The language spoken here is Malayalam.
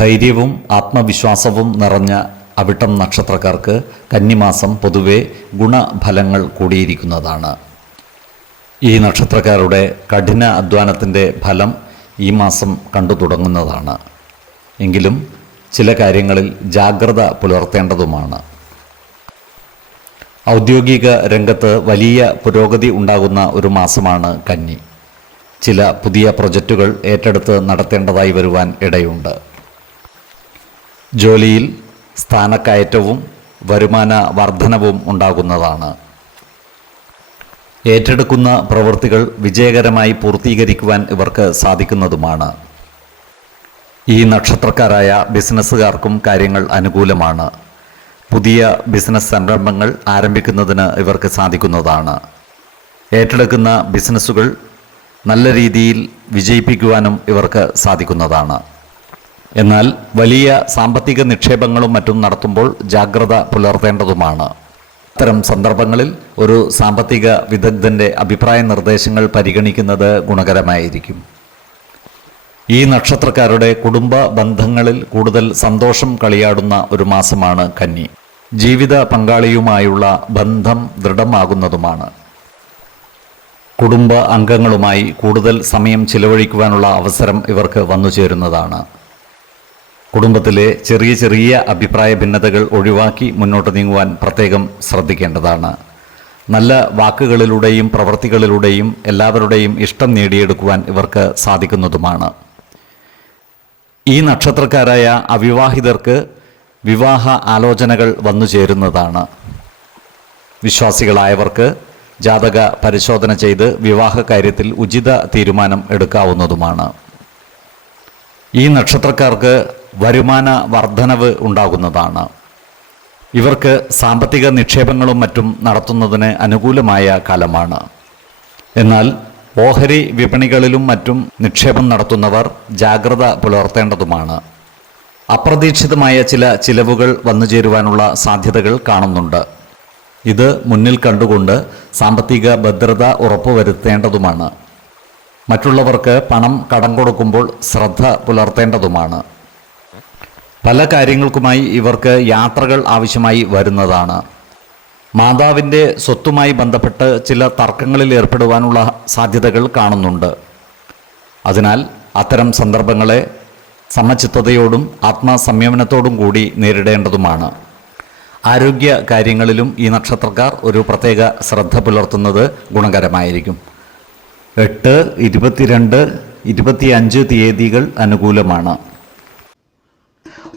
ധൈര്യവും ആത്മവിശ്വാസവും നിറഞ്ഞ അവിട്ടം നക്ഷത്രക്കാർക്ക് കന്നിമാസം പൊതുവെ ഗുണഫലങ്ങൾ കൂടിയിരിക്കുന്നതാണ്. ഈ നക്ഷത്രക്കാരുടെ കഠിന അധ്വാനത്തിന്റെ ഫലം ഈ മാസം കണ്ടു തുടങ്ങുന്നതാണ്. എങ്കിലും ചില കാര്യങ്ങളിൽ ജാഗ്രത പുലർത്തേണ്ടതുമാണ്. ഔദ്യോഗിക രംഗത്ത് വലിയ പുരോഗതി ഉണ്ടാകുന്ന ഒരു മാസമാണ് കന്നി. ചില പുതിയ പ്രൊജക്റ്റുകൾ ഏറ്റെടുത്ത് നടത്തേണ്ടതായി വരുവാൻ ഇടയുണ്ട്. ജോലിയിൽ സ്ഥാനക്കയറ്റവും വരുമാന വർധനവും ഉണ്ടാകുന്നതാണ്. ഏറ്റെടുക്കുന്ന പ്രവൃത്തികൾ വിജയകരമായി പൂർത്തീകരിക്കുവാൻ ഇവർക്ക് സാധിക്കുന്നതുമാണ്. ഈ നക്ഷത്രക്കാരായ ബിസിനസ്സുകാർക്കും കാര്യങ്ങൾ അനുകൂലമാണ്. പുതിയ ബിസിനസ് സംരംഭങ്ങൾ ആരംഭിക്കുന്നതിന് ഇവർക്ക് സാധിക്കുന്നതാണ്. ഏറ്റെടുക്കുന്ന ബിസിനസ്സുകൾ നല്ല രീതിയിൽ വിജയിപ്പിക്കുവാനും ഇവർക്ക് സാധിക്കുന്നതാണ്. എന്നാൽ വലിയ സാമ്പത്തിക നിക്ഷേപങ്ങളും മറ്റും നടത്തുമ്പോൾ ജാഗ്രത പുലർത്തേണ്ടതുമാണ്. അത്തരം സന്ദർഭങ്ങളിൽ ഒരു സാമ്പത്തിക വിദഗ്ധന്റെ അഭിപ്രായ നിർദ്ദേശങ്ങൾ പരിഗണിക്കുന്നത് ഗുണകരമായിരിക്കും. ഈ നക്ഷത്രക്കാരുടെ കുടുംബ ബന്ധങ്ങളിൽ കൂടുതൽ സന്തോഷം കളിയാടുന്ന ഒരു മാസമാണ് കന്നി. ജീവിത പങ്കാളിയുമായുള്ള ബന്ധം ദൃഢമാകുന്നതുമാണ്. കുടുംബ അംഗങ്ങളുമായി കൂടുതൽ സമയം ചിലവഴിക്കുവാനുള്ള അവസരം ഇവർക്ക് വന്നു ചേരുന്നതാണ് കുടുംബത്തിലെ ചെറിയ ചെറിയ അഭിപ്രായ ഭിന്നതകൾ ഒഴിവാക്കി മുന്നോട്ട് നീങ്ങുവാൻ പ്രത്യേകം ശ്രദ്ധിക്കേണ്ടതാണ്. നല്ല വാക്കുകളിലൂടെയും പ്രവൃത്തികളിലൂടെയും എല്ലാവരുടെയും ഇഷ്ടം നേടിയെടുക്കുവാൻ ഇവർക്ക് സാധിക്കുന്നതുമാണ്. ഈ നക്ഷത്രക്കാരായ അവിവാഹിതർക്ക് വിവാഹ ആലോചനകൾ വന്നു ചേരുന്നതാണ്. വിശ്വാസികളായവർക്ക് ജാതക പരിശോധന ചെയ്ത് വിവാഹ കാര്യത്തിൽ ഉചിത തീരുമാനം എടുക്കാവുന്നതുമാണ്. ഈ നക്ഷത്രക്കാർക്ക് വരുമാന വർധനവ് ഉണ്ടാകുന്നതാണ്. ഇവർക്ക് സാമ്പത്തിക നിക്ഷേപങ്ങളും മറ്റും നടത്തുന്നതിന് അനുകൂലമായ കാലമാണ്. എന്നാൽ ഓഹരി വിപണികളിലും മറ്റും നിക്ഷേപം നടത്തുന്നവർ ജാഗ്രത പുലർത്തേണ്ടതുമാണ്. അപ്രതീക്ഷിതമായ ചില ചിലവുകൾ വന്നു ചേരുവാനുള്ള സാധ്യതകൾ കാണുന്നുണ്ട്. ഇത് മുന്നിൽ കണ്ടുകൊണ്ട് സാമ്പത്തിക ഭദ്രത ഉറപ്പുവരുത്തേണ്ടതുമാണ്. മറ്റുള്ളവർക്ക് പണം കടം കൊടുക്കുമ്പോൾ ശ്രദ്ധ പുലർത്തേണ്ടതുമാണ്. പല കാര്യങ്ങൾക്കുമായി ഇവർക്ക് യാത്രകൾ ആവശ്യമായി വരുന്നതാണ്. മാതാവിന്റെ സ്വത്തുമായി ബന്ധപ്പെട്ട് ചില തർക്കങ്ങളിൽ ഏർപ്പെടുവാനുള്ള സാധ്യതകൾ കാണുന്നുണ്ട്. അതിനാൽ അത്തരം സന്ദർഭങ്ങളെ സമചിത്തതയോടും ആത്മസംയമനത്തോടും കൂടി നേരിടേണ്ടതുമാണ്. ആരോഗ്യ കാര്യങ്ങളിലും ഈ നക്ഷത്രക്കാർ ഒരു പ്രത്യേക ശ്രദ്ധ പുലർത്തുന്നത് ഗുണകരമായിരിക്കും. എട്ട് ഇരുപത്തിരണ്ട് ഇരുപത്തിയഞ്ച് തീയതികൾ അനുകൂലമാണ്.